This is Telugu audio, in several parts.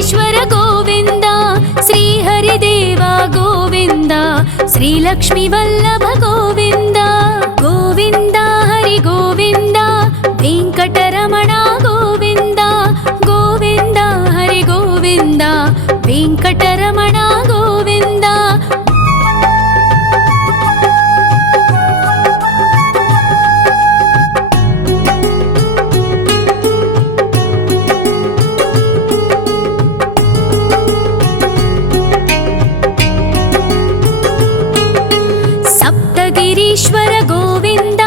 వెంకటేశ్వర గోవింద, శ్రీహరిదేవ గోవింద, శ్రీలక్ష్మీ వల్లభ గోవింద. గోవింద హరి గోవింద, వెంకటరమణ గోవింద. గోవింద హరి గోవింద, వెంకటరమణ గోవింద. సప్తగిరీశ్వర గోవింద,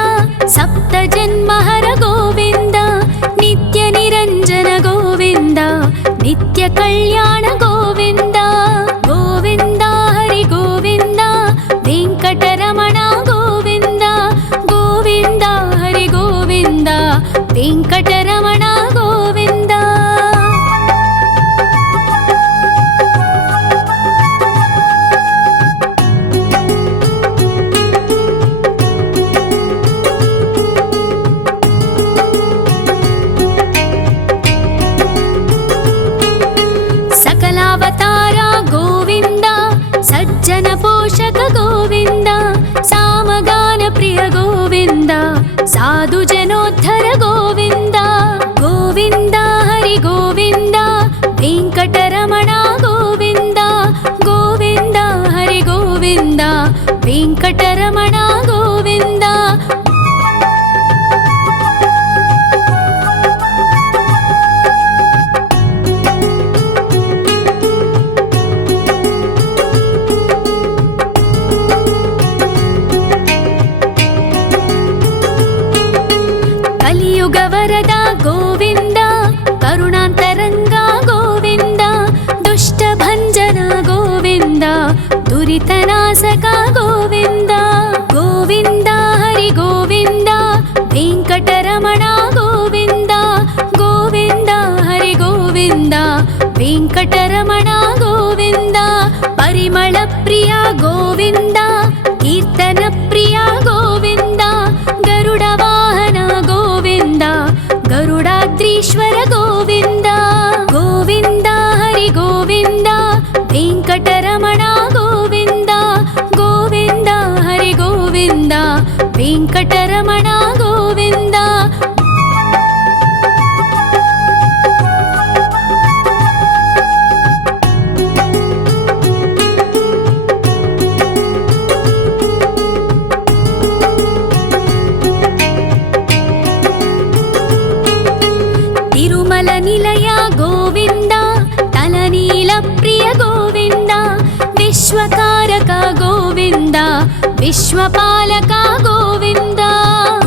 సప్త జన్మహర గోవింద, నిత్య నిరంజన గోవింద, నిత్య కళ్యాణ గోవింద. గోవింద హరి గోవింద, వెంకటరమణ గోవింద. గోవింద హరి గోవింద, వెంకటరమణ గోవింద. సకలావతార గోవింద, సజ్జన పోషక గోవింద, సామగాన ప్రియ గోవింద, సాధు జనోద్ధర గోవింద. గోవింద హరి గోవింద, వెంకటరమణ గోవింద. గోవింద హరి గోవింద, వెంకటరమణ గోవింద. కలియుగ వరద గోవింద, కరుణాంతరంగ గోవింద, దుష్ట భంజన గోవింద, దురితనాశక గోవింద. గోవింద హరి గోవింద, వెంకటరమణ గోవింద. గోవింద హరి గోవింద, వెంకటరమణ గోవింద. పరిమళ ప్రియ గోవింద, కీర్తన ప్రియ గోవింద, గరుడ వాహన గోవింద, గరుడాద్రీశ్వర గోవింద. గోవింద హరి గోవింద, వెంకటరమణ గోవింద. గోవింద హరి గోవింద, వెంకటరమణ గోవింద. తిరుమల నిలయ గోవింద, తలనీల ప్రియ గోవింద, విశ్వకారక గోవింద, విశ్వపాలక గోవింద.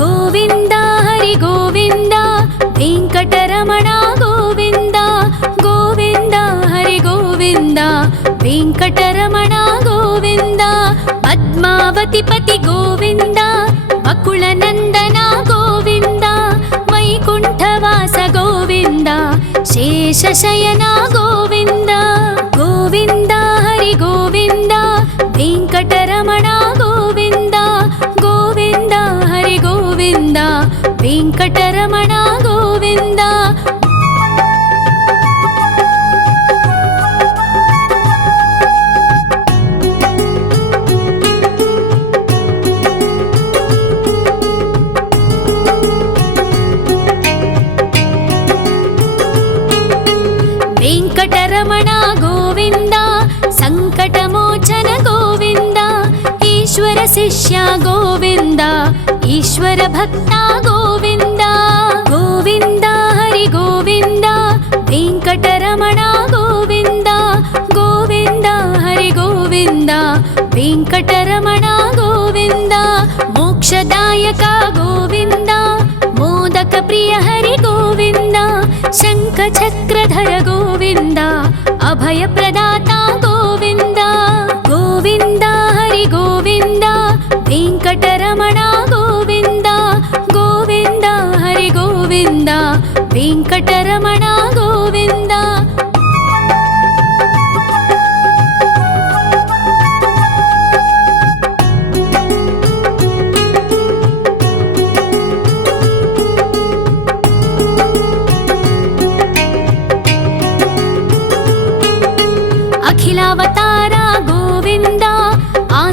గోవింద హరి గోవింద, వెంకటరమణ గోవింద. గోవింద హరి గోవింద, వెంకటరమణ గోవింద. పద్మావతి పతి గోవింద, బకుళ నందన గోవింద, వైకుంఠవాస గోవింద, శేషశయన గోవింద. గోవింద హరి గోవింద, వెంకటరమణ గోవింద. గోవింద హరి గోవింద, వెంకటరమణ గోవింద. వెంకటరమణ గోవింద, సంకటమోచన గోవింద, ఈశ్వర శిష్య గోవింద, ఈశ్వర భక్త గోవింద. గోవింద హరి గోవింద, వెంకటరమణ గోవింద. గోవింద హరి గోవింద, వెంకటరమణ గోవింద. మోక్షదాయక గోవింద, మోదక ప్రియ హరి గోవింద, శంఖ చక్రధర గోవింద, అభయ ప్రదాత గోవింద. గోవింద హరి గోవింద, వెంకటరమణ గోవింద. గోవింద హరి గోవింద, వెంకటరమణ గోవింద.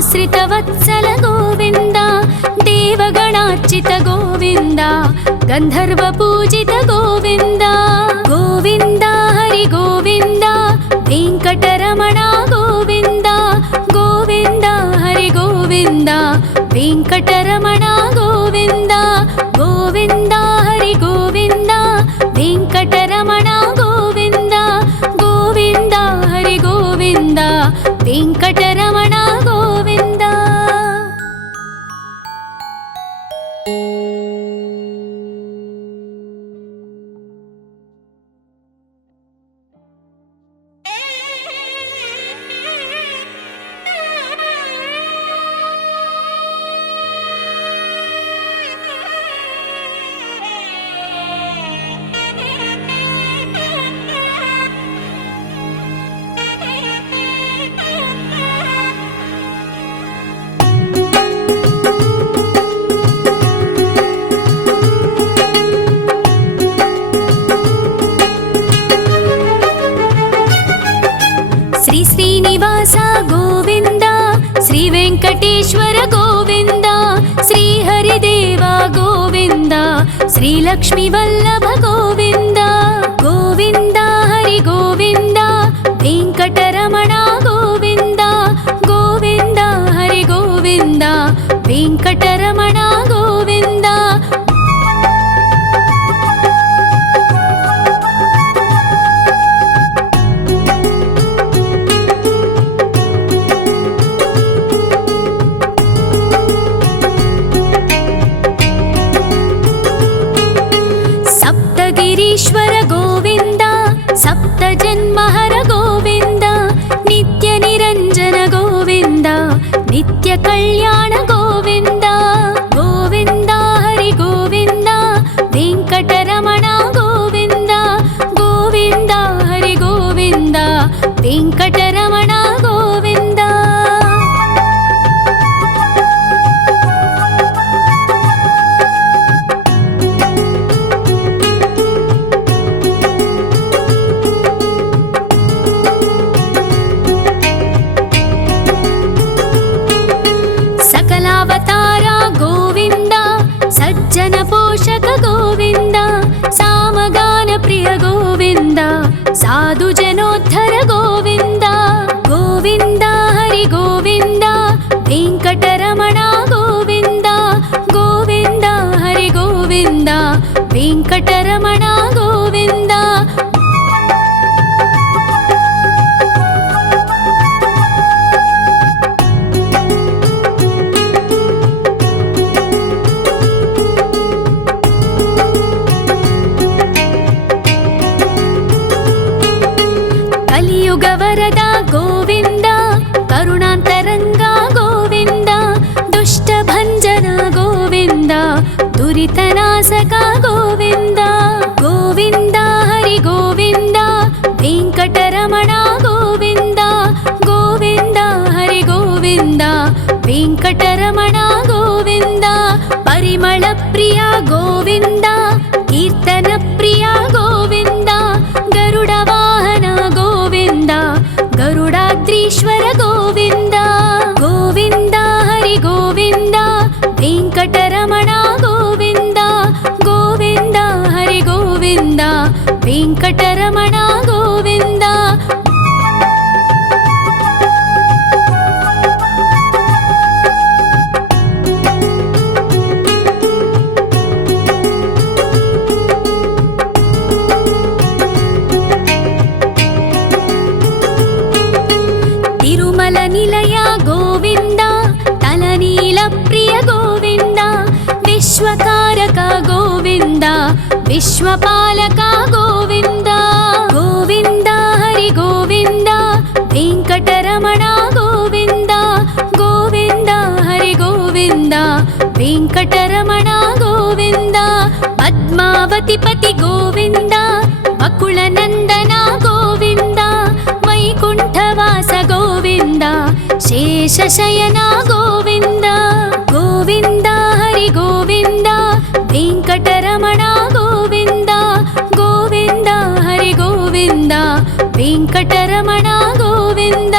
आश्रितवत्सल गोविन्द देवगणार्चित गोविन्द गन्धर्वपूजित गोविन्द गोविन्द हरि गोविन्द वेङ्कटरमण गोविन्द गोविन्द हरि गोविन्द वेङ्कटरमण गोविन्द गोविन्द हरि गोविन्द वेङ्कटरमण गोविन्द गोविन्द हरि गोविन्द वेङ्कटरमण गोविन्द। श्रीनिवास गोविन्द श्री वेङ्कटेश्वर गोविन्द श्री हरिदेव गोविन्द श्री लक्ष्मीवल्लभ गोविन्द गोविन्द हरि गोविन्द वेङ्कटरमण गोविन्द गोविन्द हरि गोविन्द वेङ्कटरमण गोविन्द। गिरीश्वर गोविन्द सप्तजन्महर गोविन्द नित्यनिरञ्जन गोविन्द नित्यकल्याण गोविन्द गोविन्द हरि गोविन्द वेङ्कटरमण गोविन्द गोविन्द हरि गोविन्द वेङ्कटरमण गोविन्द। सकलावतार गोविन्द सज्जन पोषक गोविन्द सामगान प्रिय गोविन्द साधु जनोद्धर गोविन्द गोविन्द हरि गोविन्द वेङ्कटरमण गोविन्द गोविन्द हरि गोविन्द वेङ्कटरमण गोविन्द। कलियुग वरद गोविन्द करुणान्तरङ्ग गोविन्द दुष्टभञ्जन गोविन्द दुरितनाशक गोविन्द गोविन्द हरि गोविन्द वेङ्कटरमण गोविन्द गोविन्द हरि गोविन्द वेङ्कटरमण गोविन्द। परिमल प्रिय गोविन्द कीर्तन प्रिय गोविन्द गरुड वाहन गोविन्द गरुडाद्रीश्वर गोविन्द गोविन्द हरि गोविन्द वेङ्कटरमण गोविन्द गोविन्द हरि गोविन्द वेङ्कटरमण गोविन्द। तिरुमल निलय गोविन्द तलनील प्रिय गोविन्द विश्वकारक गोविन्द विश्वपालक गोविन्द गोविन्द हरि गोविन्द वेङ्कटरमण गोविन्द गोविन्द हरि गोविन्द वेङ्कटरमण गोविन्द। पद्मावति पति गोविन्द बकुलनन्दन गोविन्द वैकुण्ठवास गोविन्द शेषशयन गोविन्द गोविन्द हरि गोविन्द वेङ्कटरमण गोविन्द गोविन्द हरि गोविन्द वेङ्कटरमण गोविन्द।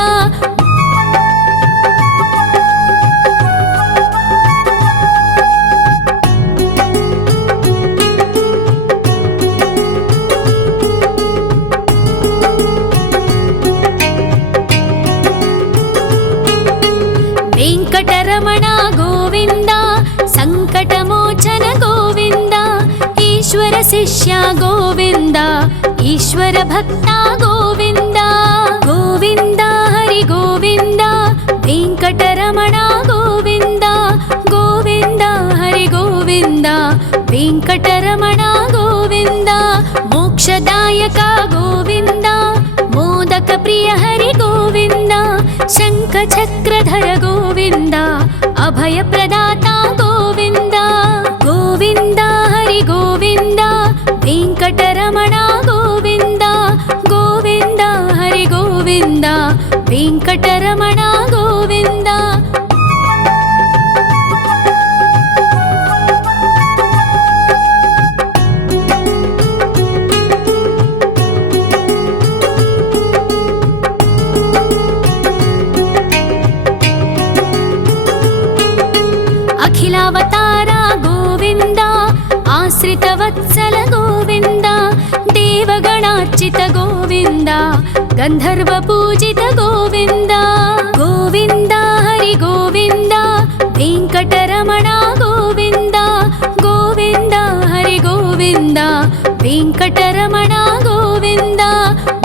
వెంకటరమణ గోవింద సంకటమోచన గోవింద ఈశ్వర శిష్య గోవింద ఈశ్వర భక్త గోవింద గోవింద హరి గోవింద వెంకటరమణ గోవింద గోవింద హరి గోవింద వెంకటరమణ గోవింద మోక్షదాయక గోవింద మోదక ప్రియ హరి గోవింద శంఖ చక్రధర గోవింద అభయ ప్రదాత గోవింద గోవింద హరి గోవింద వెంకటరమణ గోవింద గోవింద హరి గోవింద వెంకటరమణ గోవింద అఖిలావతార గోవింద ఆశ్రిత వత్సల గోవింద దేవగణార్చిత గోవింద గంధర్వ పూజిత గోవింద గోవింద హరి గోవింద వెంకటరమణ గోవింద గోవింద హరి గోవింద వెంకటరమణ గోవింద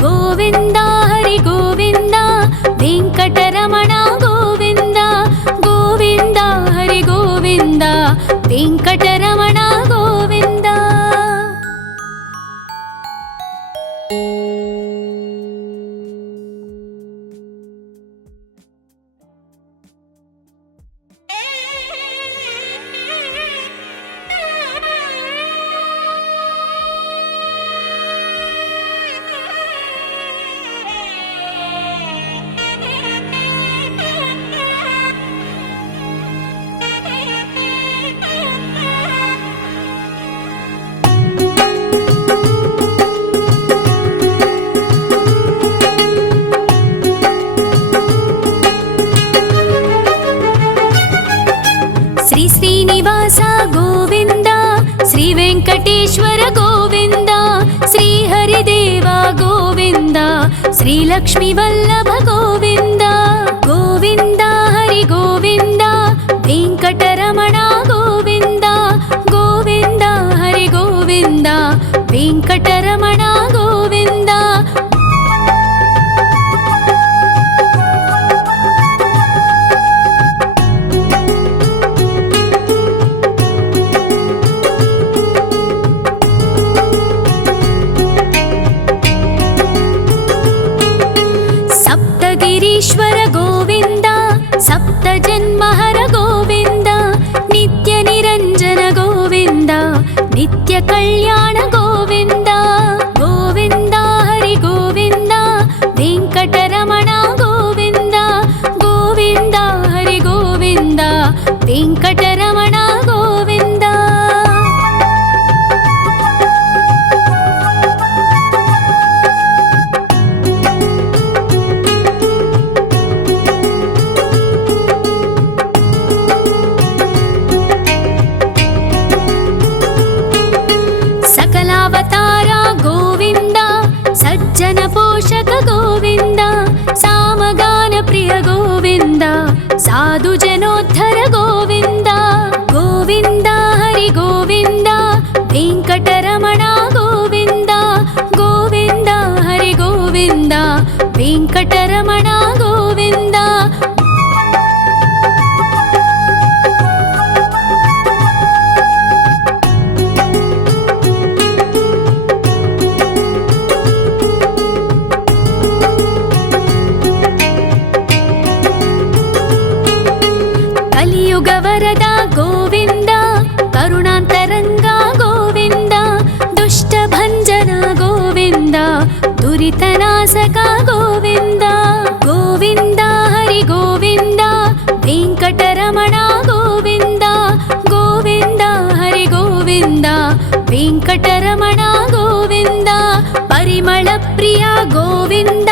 గోవింద హరి గోవింద వెంకటరమణ గోవింద గోవింద హరి గోవింద వెంకటరమణ గోవింద శ్రీ శ్రీనివాస గోవింద శ్రీ వెంకటేశ్వర గోవింద శ్రీ హరిదేవ గోవింద శ్రీ లక్ష్మీ వల్లభ గోవింద గోవింద హరి గోవింద వెంకటరమణ గోవింద గోవింద హరి గోవింద వెంకటరమణ గోవింద సప్తగిరీశ్వర గోవింద సప్త జన్మహర గోవింద నిత్య నిరంజన గోవింద నిత్య కళ్యాణ గోవింద గోవింద హరి గోవింద వెంకటరమణ గోవింద గోవింద హరి గోవింద వెంకటరమణ గోవింద సకలావతార గోవింద సజ్జన పోషక గోవింద సామగాన ప్రియ గోవింద సాధు జనోద్ధర గోవింద గోవింద హరి గోవింద వెంకటరమణ గోవింద గోవింద హరి గోవింద వెంకటరమణ గోవింద కలియుగ వరద గోవింద కరుణాంతరంగ గోవింద దుష్ట భంజన గోవింద దురితనాశక గోవింద గోవింద హరి గోవింద వెంకటరమణ గోవింద గోవింద హరి గోవింద వెంకటరమణ గోవింద పరిమళ ప్రియ గోవింద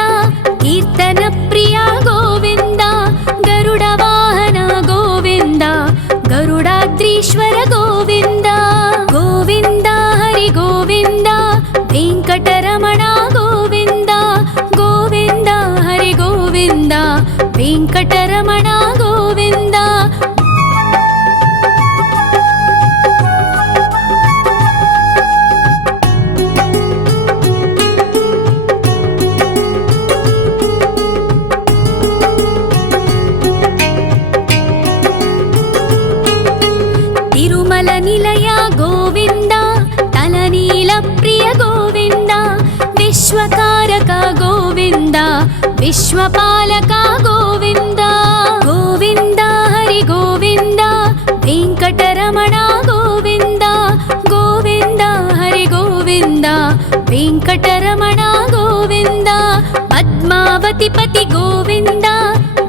కీర్తన ప్రియ గోవింద గరుడ వాహన గోవింద గరుడాద్రీశ్వర గోవింద గోవింద హరి గోవింద వెంకటరమణ గోవింద గోవింద హరి గోవింద వెంకటరమణ గోవింద విశ్వపాలక గోవింద గోవింద హరి గోవింద వెంకటరమణ గోవింద గోవింద హరి గోవింద వెంకటరమణ గోవింద పద్మావతి పతి గోవింద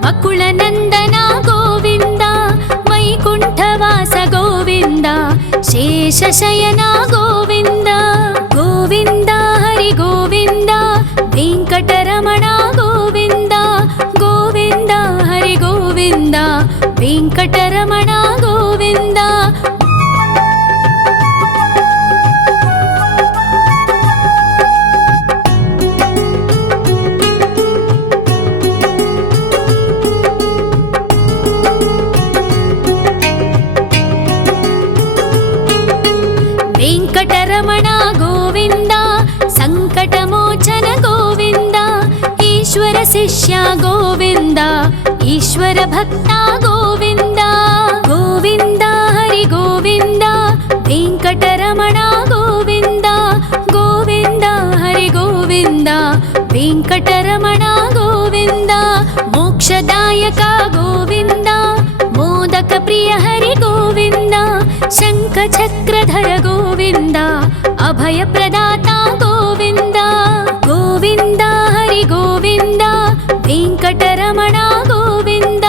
బకుళ నందన గోవింద వైకుంఠవాస గోవింద శేషశయన గోవింద గోవింద హరి గోవింద వెంకటరమణ గోవింద గోవింద హరి గోవింద వెంకటరమణ గోవింద వెంకటరమణ గోవింద సంకటమోచన గోవింద ఈశ్వర శిష్య గోవింద ఈశ్వర భక్త గోవింద గోవింద హరి గోవింద వెంకటరమణ గోవింద గోవింద హరి గోవింద వెంకటరమణ గోవింద మోక్షదాయక గోవింద మోదక ప్రియ హరి గోవింద శంఖ చక్రధర గోవింద అభయ ప్రదాత గోవింద గోవింద హరి గోవింద వెంకటరమణ గోవింద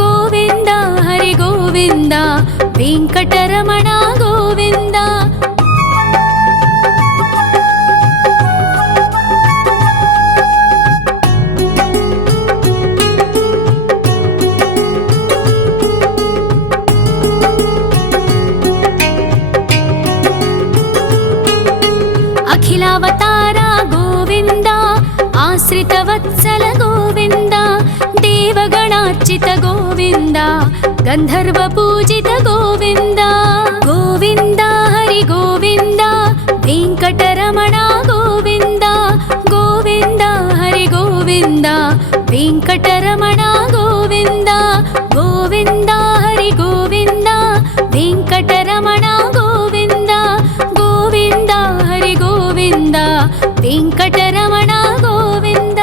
గోవింద హరి గోవింద వెంకటరమణ గోవింద అఖిలావతార గోవింద ఆశ్రితవత్సల గోవింద దేవగణార్చిత గోవింద గంధర్వ పూజిత గోవింద గోవింద హరి గోవింద వెంకటరమణ గోవింద గోవింద హరి గోవింద వెంకటరమణ గోవింద గోవింద హరి గోవింద వెంకటరమణ గోవింద గోవింద హరి గోవింద వెంకటరమణ గోవింద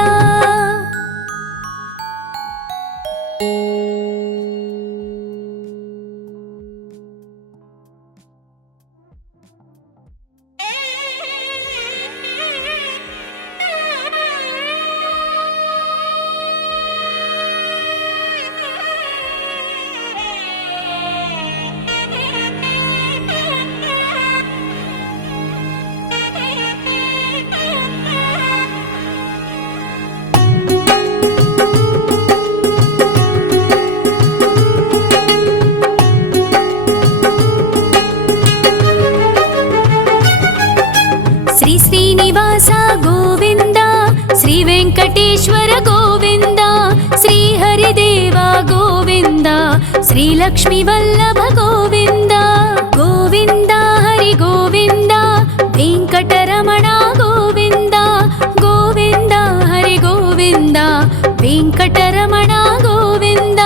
శ్రీ శ్రీనివాస గోవింద శ్రీ వెంకటేశ్వర గోవింద శ్రీ హరిదేవ గోవింద శ్రీ లక్ష్మీ వల్లభ గోవింద గోవింద హరి గోవింద వెంకటరమణ గోవింద గోవింద హరి గోవింద వెంకటరమణ గోవింద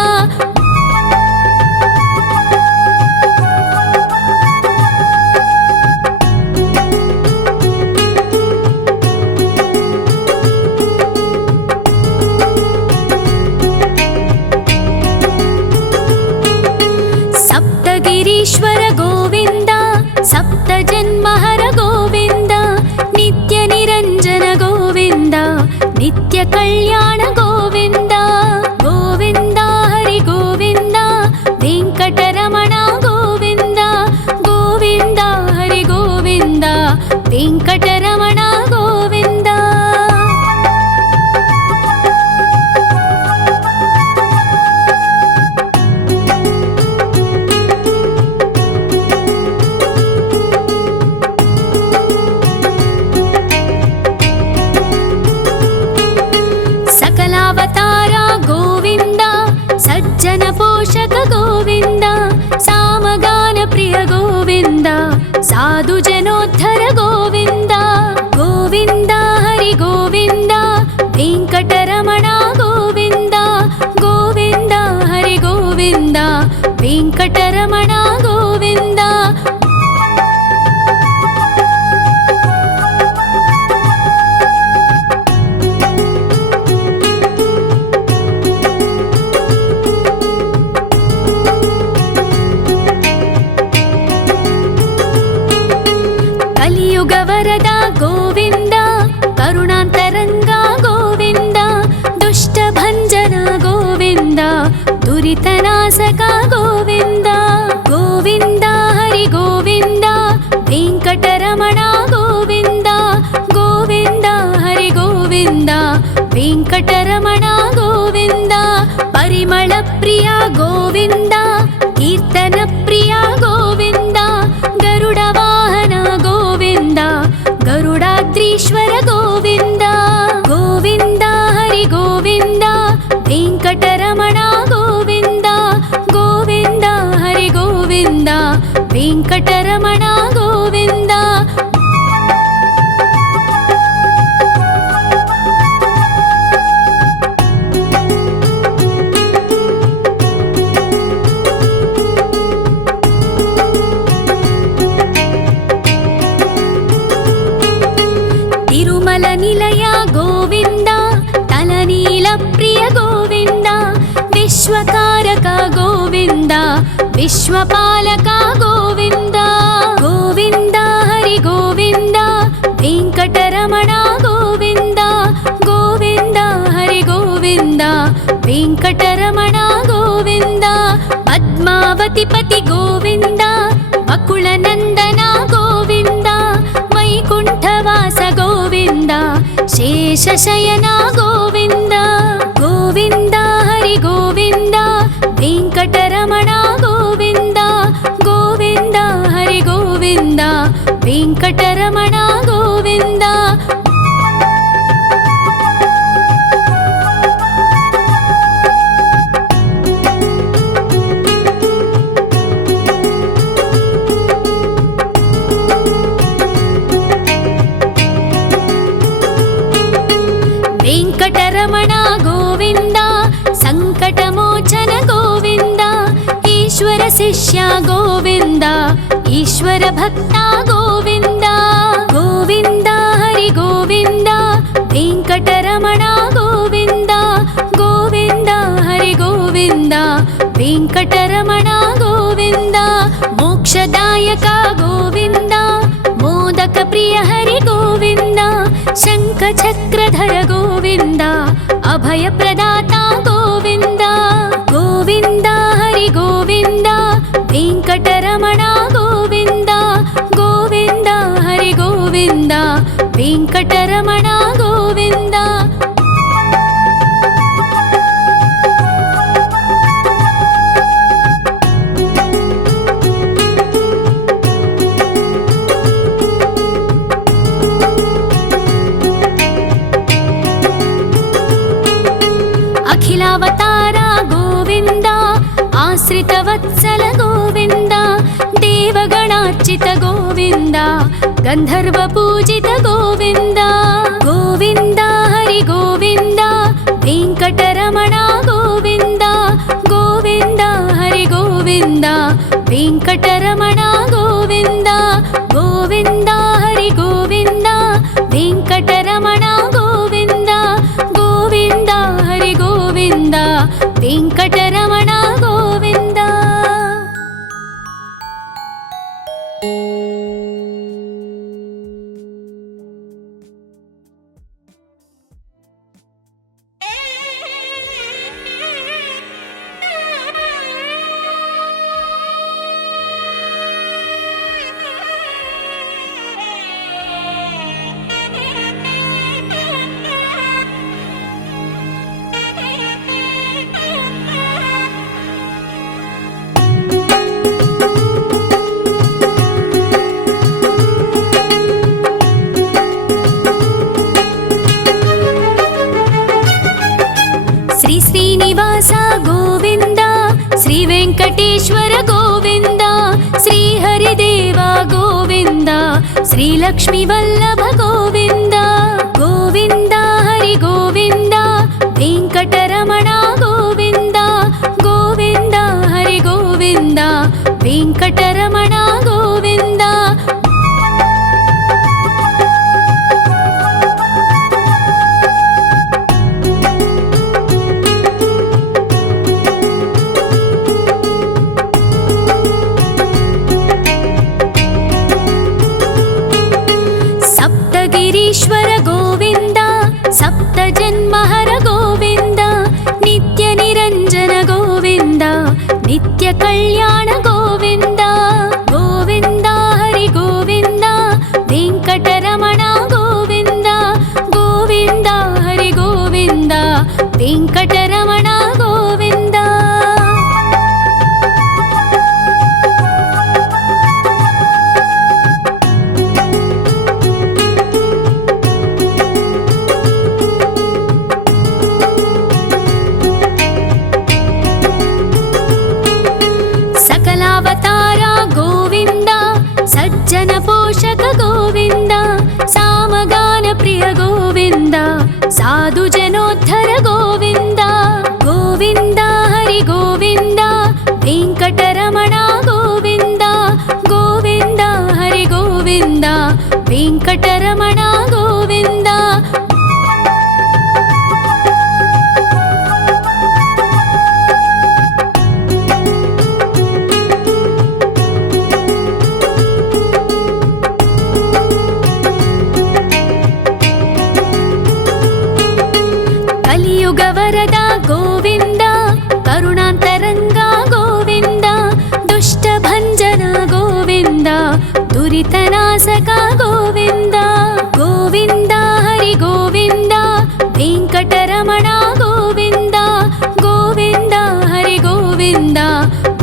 సప్తగిరీశ్వర గోవింద సప్త జన్మహర గోవింద నిత్య నిరంజన గోవింద నిత్య కళ్యాణ గోవింద గోవింద హరి గోవింద వెంకటరమణ గోవింద గోవింద హరి గోవింద వెంకటరమణ గోవింద సకలావతార గోవింద సజ్జన పోషక గోవింద సామగాన ప్రియ గోవింద సాధు జనోద్ధర గోవింద గోవింద హరి గోవింద వెంకటరమణ గోవింద గోవింద హరి గోవింద వెంకటరమణ గోవింద विश्वकारक गोविन्द विश्वपालक गोविन्द गोविन्द हरि गोविन्द वेङ्कटरमण गोविन्द गोविन्द हरि गोविन्द वेङ्कटरमण गोविन्द पद्मावतिपति गोविन्द बकुलनन्दन गोविन्द वैकुण्ठवास गोविन्द शेषशयन गोविन्द गोविन्द हरि गोविन्द वेङ्कटरमण गोविन्द गोविन्द हरि गोविन्द वेङ्कटरमण गोविन्द वेङ्कटरमण गोविन्द सङ्कटमोचन गोविन्द ईश्वर शिष्य गोविन्द ईश्वर भक्त गोविन्द गोविन्द हरि गोविन्द वेङ्कटरमण गोविन्द गोविन्द हरि गोविन्द वेङ्कटरमण गोविन्द मोक्षदायक गोविन्द मोदक प्रिय हरि गोविन्द शङ्खचक्रधर गोविन्द अभयप्रदाता गोविन्द गोविन्द हरि गोविन्द वेङ्कटरमण गोविन्द गोविन्द हरि गोविन्द वेङ्कटरमण गोविन्द अखिलावतार गोविन्द आश्रितवत्सल गोविन्द देवगणार्चित गोविन्द गन्धर्वपूजित गोविन्द गोविन्द हरि गोविन्द वेङ्कटरमण गोविन्द गोविन्द हरि गोविन्द वेङ्कटरमण गोविन्द गोविन्द हरि गोविन्द वेङ्कटरमण गोविन्द गोविन्द हरि गोविन्द वेङ्कटरमण गोविन्द श्री श्रीनिवास गोविन्द श्री वेङ्कटेश्वर गोविन्द श्री हरिदेव गोविन्द श्री लक्ष्मीवल्लभ गोविन्द गोविन्द हरि गोविन्द वेङ्कटरमण गोविन्द गोविन्द हरि गोविन्द वेङ्कटरमण गोविन्द सप्तगिरीश्वर गोविन्द सप्तजन्महर गोविन्द नित्यनिरञ्जन गोविन्द नित्यकल्याण गोविन्द गोविन्द हरि गोविन्द वेङ्कटरमण गोविन्द गोविन्द हरि गोविन्द वेङ्कटरमण गोविन्द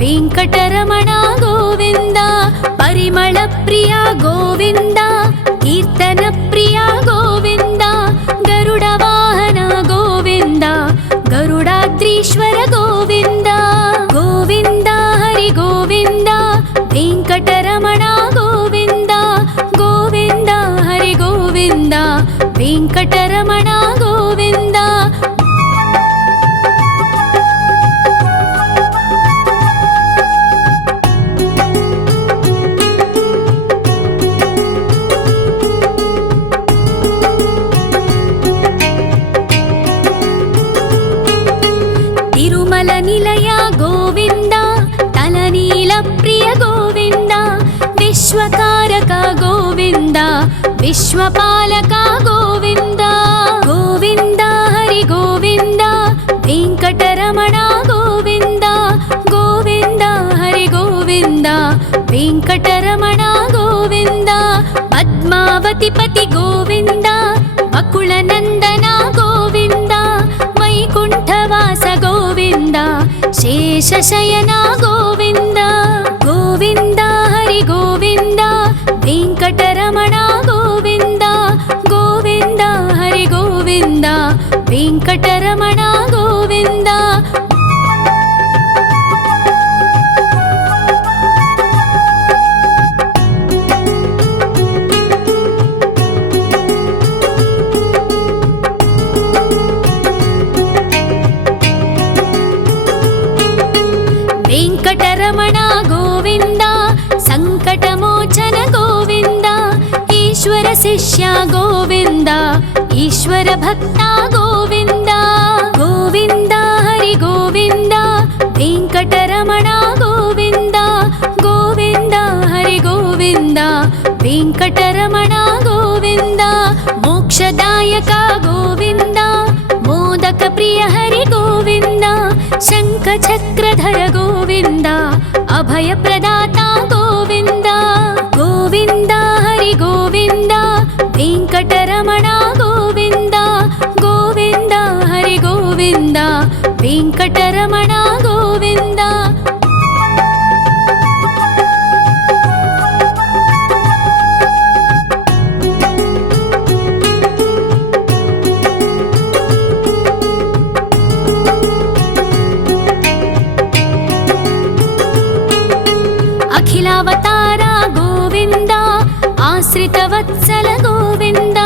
ವೆಂಕಟರಮಣ ಗೋವಿಂದ. ಪರಿಮಳ ಪ್ರಿಯ ಗೋವಿಂದ, ಕೀರ್ತನ ಪ್ರಿಯ ಗೋವಿಂದ. ಗರುಡ ವಾಹನ ಗೋವಿಂದ, ಗರುಡಾದ್ರೀಶ್ವರ ಗೋವಿಂದ. ಗೋವಿಂದ ಹರಿ ಗೋವಿಂದ, ವೆಂಕಟರಮಣ ಗೋವಿಂದ. ಗೋವಿಂದ ಹರಿ ಗೋವಿಂದ, ವೆಂಕಟರಮಣ ಗೋವಿಂದ. ತಿರುಮಲ ನಿಲಯ ಗೋವಿಂದ, ತಲನೀಲ ಪ್ರಿಯ ಗೋವಿಂದ. ವಿಶ್ವಕಾರಕ ಗೋವಿಂದ, ವಿಶ್ವಪಾಲಕ ಗೋವಿಂದ. ಗೋವಿಂದ ಹರಿ ಗೋವಿಂದ, ವೆಂಕಟರಮಣ ಗೋವಿಂದ. ಗೋವಿಂದ ಹರಿ ಗೋವಿಂದ, ವೆಂಕಟರಮಣ ಗೋವಿಂದ. ಪದ್ಮಾವತಿ ಪತಿ ಗೋವಿಂದ, ಅಕುಳ ನಂದನ ಗೋವಿಂದ. ವೈಕುಂಠವಾಸ ಗೋವಿಂದ, ಶೇಷಶಯನ ಗೋವಿಂದ. ಗೋವಿಂದ ಹರಿ ಗೋವಿಂದ, ವೆಂಕಟರಮಣ ಗೋವಿಂದ. ಗೋವಿಂದ ಹರಿ ಗೋವಿಂದ, ವೆಂಕಟರಮಣ ಗೋವಿಂದ. ವೆಂಕಟರಮಣ ಗೋವಿಂದ, ಸಂಕಟಮೋಚನ ಗೋವಿಂದ. ಈಶ್ವರ ಶಿಷ್ಯ ಗೋವಿಂದ, ಈಶ್ವರ ಭಕ್ತ ಗೋವಿಂದ. ಗೋವಿಂದ ಹರಿ ಗೋವಿಂದ, ವೆಂಕಟರಮಣ ಗೋವಿಂದ. ಗೋವಿಂದ ಹರಿ ಗೋವಿಂದ, ವೆಂಕಟರಮಣ ಗೋವಿಂದ. ಮೋಕ್ಷದಾಯಕ ಗೋವಿಂದ, ಮೋದಕ ಪ್ರಿಯ ಹರಿ ಗೋವಿಂದ. ಶಂಖ ಚಕ್ರಧರ ಗೋವಿಂದ, ಅಭಯ ಪ್ರದಾತ ಗೋವಿಂದ. ಗೋವಿಂದ ಹರಿ ಗೋವಿಂದ, ವೆಂಕಟರಮಣ ಗೋವಿಂದ. ಗೋವಿಂದ ಹರಿ ಗೋವಿಂದ, ವೆಂಕಟರಮಣ ಗೋವಿಂದ. ಅಖಿಲಾವತಾರ ಗೋವಿಂದ, ಆಶ್ರಿತ ವತ್ಸಲ ಗೋವಿಂದ.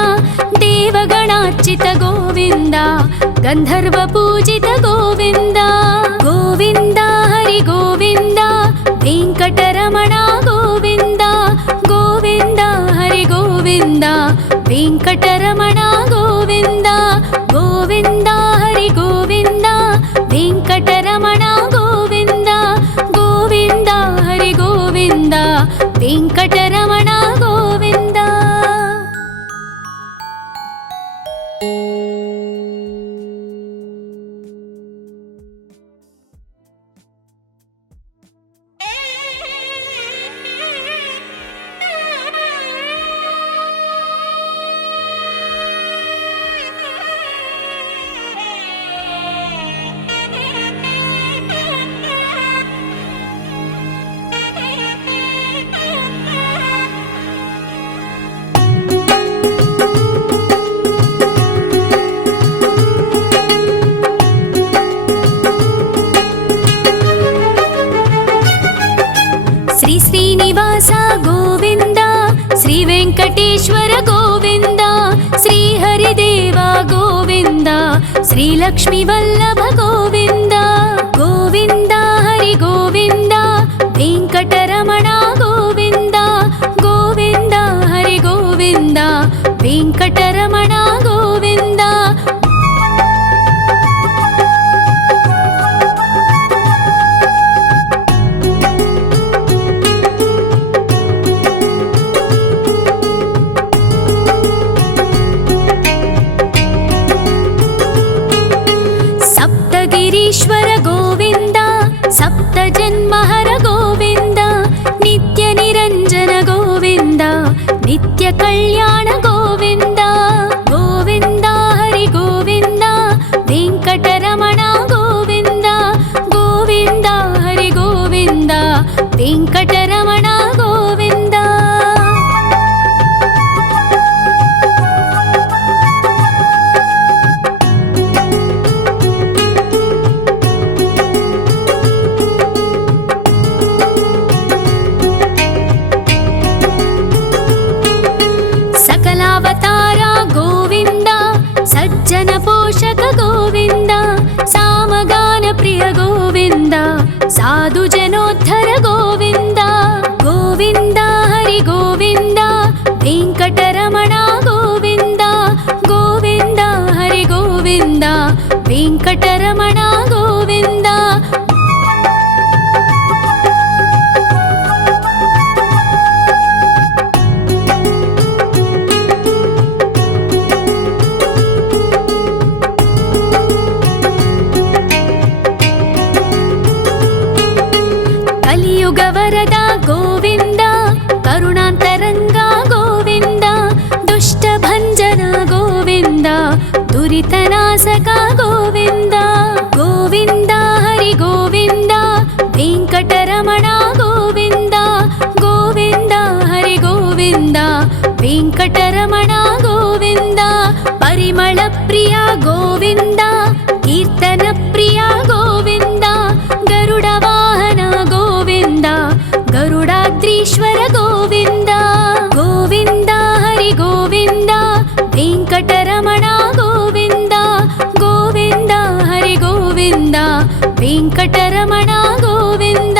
ದೇವಗಣಾರ್ಚಿತ ಗೋವಿಂದ, ಗಂಧರ್ವ ಪೂಜಿತ ಗೋವಿಂದ. ಗೋವಿಂದ ಹರಿ ಗೋವಿಂದ, ವೆಂಕಟರಮಣ ಗೋವಿಂದ. ಗೋವಿಂದ ಹರಿ ಗೋವಿಂದ, ವೆಂಕಟರಮಣ ಗೋವಿಂದ. ಗೋವಿಂದ ಹರಿ ಗೋವಿಂದ, ವೆಂಕಟರಮಣ ಗೋವಿಂದ. ಗೋವಿಂದ ಹರಿ ಗೋವಿಂದ, ವೆಂಕಟರಮಣ ಗೋವಿಂದ. ಶ್ರೀ ಶ್ರೀನಿವಾಸ ಗೋವಿಂದ, ಶ್ರೀ ವೆಂಕಟೇಶ್ವರ ಗೋವಿಂದ. ಶ್ರೀ ಹರಿದೇವ ಗೋವಿಂದ, ಶ್ರೀ ಲಕ್ಷ್ಮೀ ವಲ್ಲಭ ಗೋವಿಂದ. ಗೋವಿಂದ ಹರಿ ಗೋವಿಂದ, ವೆಂಕಟರಮಣ ಗೋವಿಂದ. ಗೋವಿಂದ ಹರಿ ಗೋವಿಂದ, ವೆಂಕಟರಮಣ ಗೋವಿಂದ. కలియుగ వరద గోవింద, కరుణాంతరంగ గోవింద, దుష్ట భంజన గోవింద, దురితనాశక గోవింద. గోవింద హరి గోవింద, వెంకటరమణ గోవింద, గోవింద హరి గోవింద, వెంకటరమణ గోవింద. పరిమళ ప్రియ గోవింద, కీర్తన ప్రియ గోవింద, గరుడ వాహన గోవింద, గరుడాద్రీశ్వర గోవింద. గోవింద హరి గోవింద, వెంకటరమణ గోవింద, గోవింద హరి గోవింద, వెంకటరమణ గోవింద.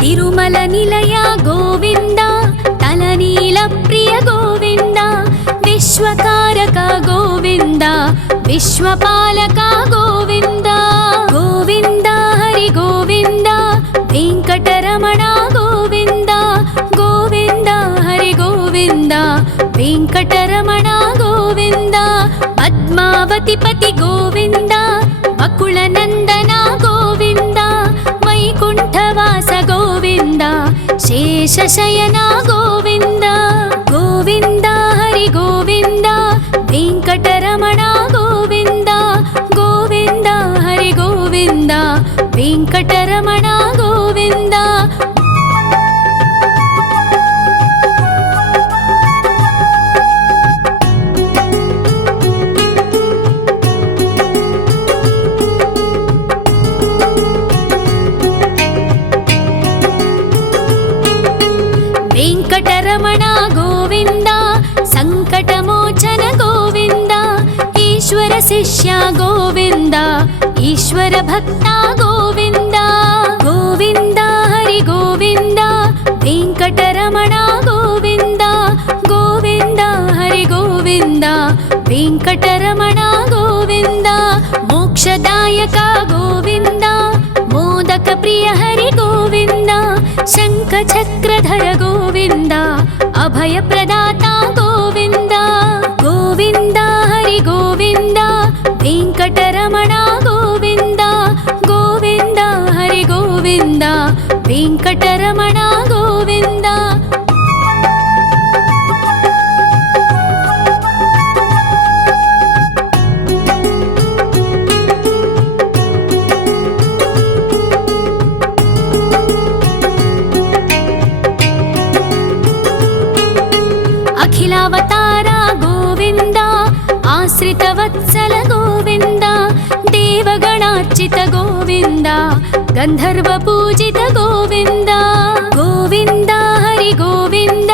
తిరుమల నిలయ గోవింద, తలనీల ప్రియ గోవింద, విశ్వకారక గోవింద, విశ్వపాలక గోవింద. గోవింద హరి గోవింద, వెంకటరమణ గోవింద, గోవింద హరి గోవింద, వెంకటరమణ గోవింద. పద్మావతి పతి గోవింద, బకుళ నందన గోవింద, వైకుంఠవాస గోవింద, శేషశయన గోవింద. గోవింద హరి గోవింద, వెంకటరమణ గోవింద, గోవింద హరి గోవింద, వెంకటరమణ గోవింద. వెంకటరమణ గోవింద, సంకటమోచన గోవింద, ఈశ్వర శిష్య గోవింద, ఈశ్వర భక్త గోవింద. గోవింద హరి గోవింద, వెంకటరమణ గోవింద, గోవింద హరి గోవింద, వెంకటరమణ గోవింద. మోక్షదాయక గోవింద, మోదక ప్రియ హరి గోవింద, శంఖ చక్రధర గోవింద, అభయ ప్రదాత గోవింద. గోవింద హరి గోవింద, వెంకటరమణ గోవింద, గోవింద హరి గోవింద, వెంకటరమణ గోవింద. అఖిలావతార గోవింద, ఆశ్రిత వత్సల గోవింద, దేవగణార్చిత గోవింద, గంధర్వ పూజిత గోవింద. గోవింద హరి గోవింద,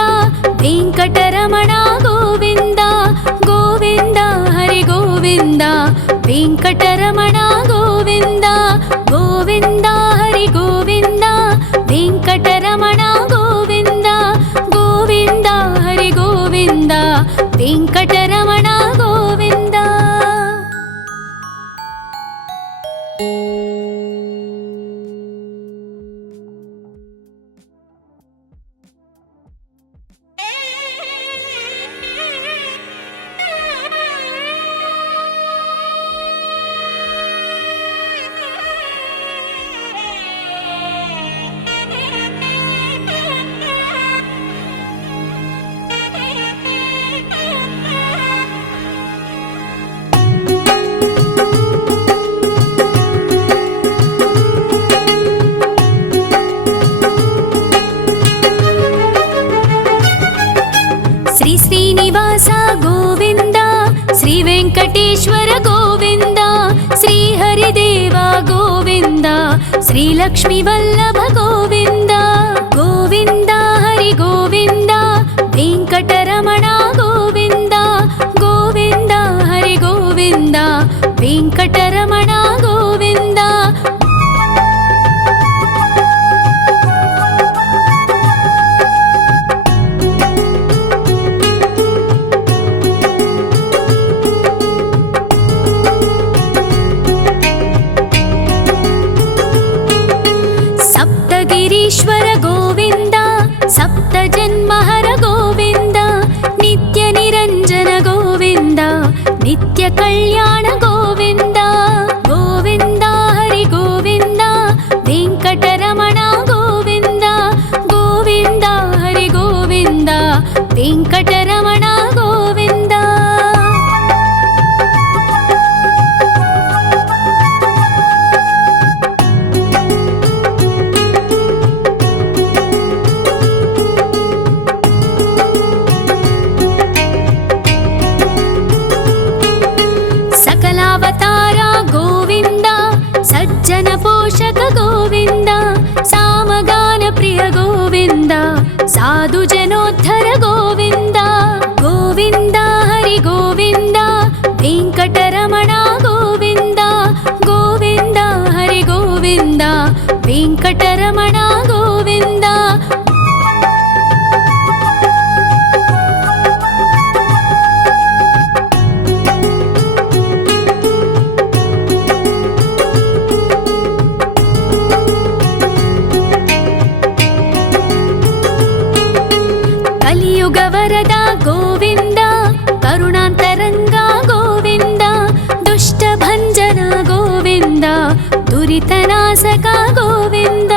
వెంకటరమణ గోవింద, గోవింద హరి గోవింద, వెంకటరమణ గోవింద. గోవింద హరి గోవింద, వెంకటరమణ గోవింద, గోవింద హరి గోవింద, వెంకటరమణ గోవింద. శ్రీనివాస గోవింద, శ్రీ వెంకటేశ్వర గోవింద, శ్రీ హరిదేవ గోవింద, శ్రీ లక్ష్మీ వల్లభ గోవింద. గోవింద హరి గోవింద, వెంకటరమణ గోవింద, గోవింద హరి గోవింద, వెంకటరమణ గోవింద. कल्याण गोविन्द गोविन्द हरि गोविन्द वेङ्कटरमण गोविन्द गोविन्द हरि गोविन्द वेङ्कटरमण गोविन्द सकलावतार गोविन्द सज्जन पोषक गोविन्द सामगान प्रिय गोविन्द साधु जनोद्धर गोविन्द गोविन्द हरि गोविन्द वेङ्कटरमण गोविन्द गोविन्द हरि गोविन्द वेङ्कटरमण गोविन्द कलियुग वरद गोविन्द करुणान्तरङ्ग गोविन्द दुष्टभञ्जन गोविन्द दुरितनाशक गोविन्द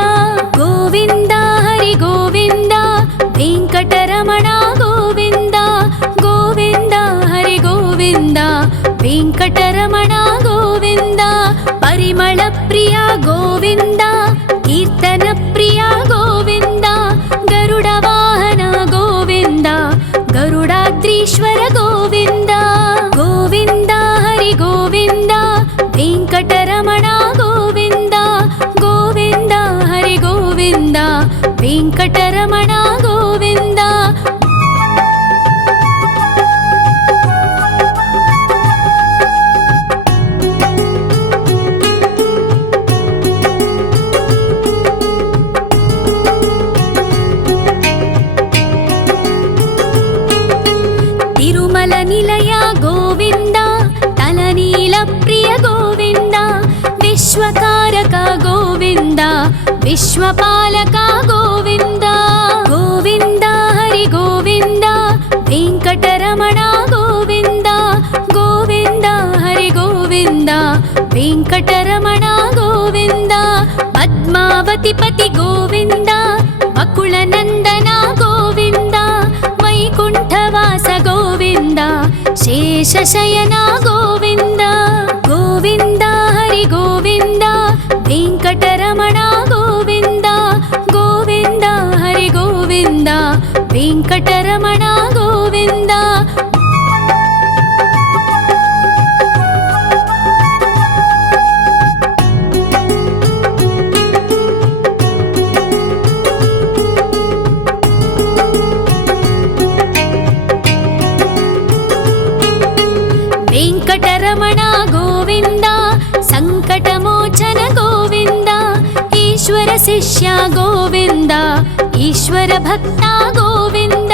गोविन्द हरि गोविन्द वेङ्कटरमण गोविन्द गोविन्द हरि गोविन्द वेङ्कटरमण गोविन्द परिमल प्रिय गोविन्द कीर्तन प्रिय गोविन्द गरुड वाहन गोविन्द गरुडाद्रीश्वर गोविन्द गोविन्द हरि गोविन्द वेङ्कटरमण गोविन्द गोविन्द हरि गोविन्द वेङ्कटरमण गोविन्द तिरुमल निलय गोविन्द तलनील प्रिय गोविन्द विश्वकारक गोविन्द विश्वपालक गोविन्द गोविन्द हरि गोविन्द वेङ्कटरमण गोविन्द गोविन्द हरि गोविन्द वेङ्कटरमण गोविन्द पद्मावति पति गोविन्द बकुलनन्दन गोविन्द वैकुण्ठवास गोविन्द शेषशयन गोविन्द गोविन्द हरि गोविन्द वेङ्कटरमण गोविन्द गोविन्द हरि गोविन्द वेङ्कटरमण गोविन्द वेङ्कटरमण गोविन्द सङ्कटमोचन गोविन्द ईश्वर शिष्य गोविन्द ईश्वर भक्त गोविन्द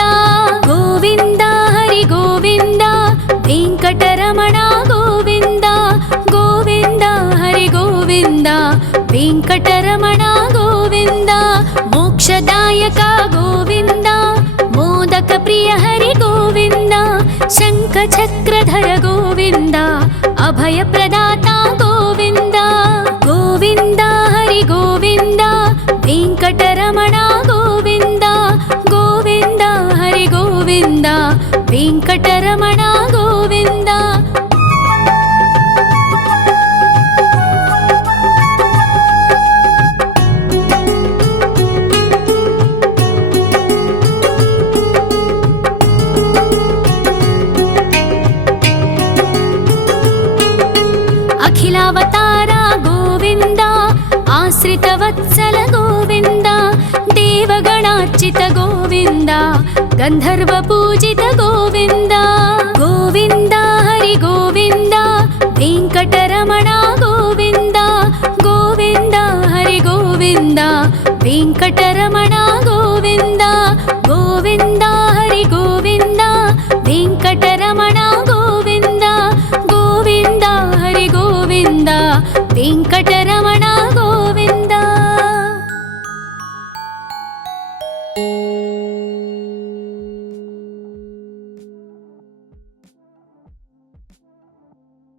गोविन्द हरि गोविन्द वेङ्कटरमण गोविन्द गोविन्द हरि गोविन्द वेङ्कटरमण गोविन्द मोक्षदायक गोविन्द मोदक प्रिय हरि गोविन्द शङ्खचक्रधर गोविन्द अभय प्रदाता गोविन्द गोविन्द हरि गोविन्द वेङ्कटरमण गोविन्द गोविन्द हरि गोविन्द वेङ्कटरमण गोविन्द अखिलावतार गोविन्द आश्रितवत्सल गोविन्द देवगणार्चित गोविन्द गन्धर्व पूजित गोविन्द गोविन्द हरि गोविन्द वेङ्कटरमण गोविन्द गोविन्द हरि गोविन्द वेङ्कटरमण गोविन्द गोविन्द हरि गोविन्द वेङ्कटरमण गोविन्द गोविन्द हरि गोविन्द वेङ्कटरमण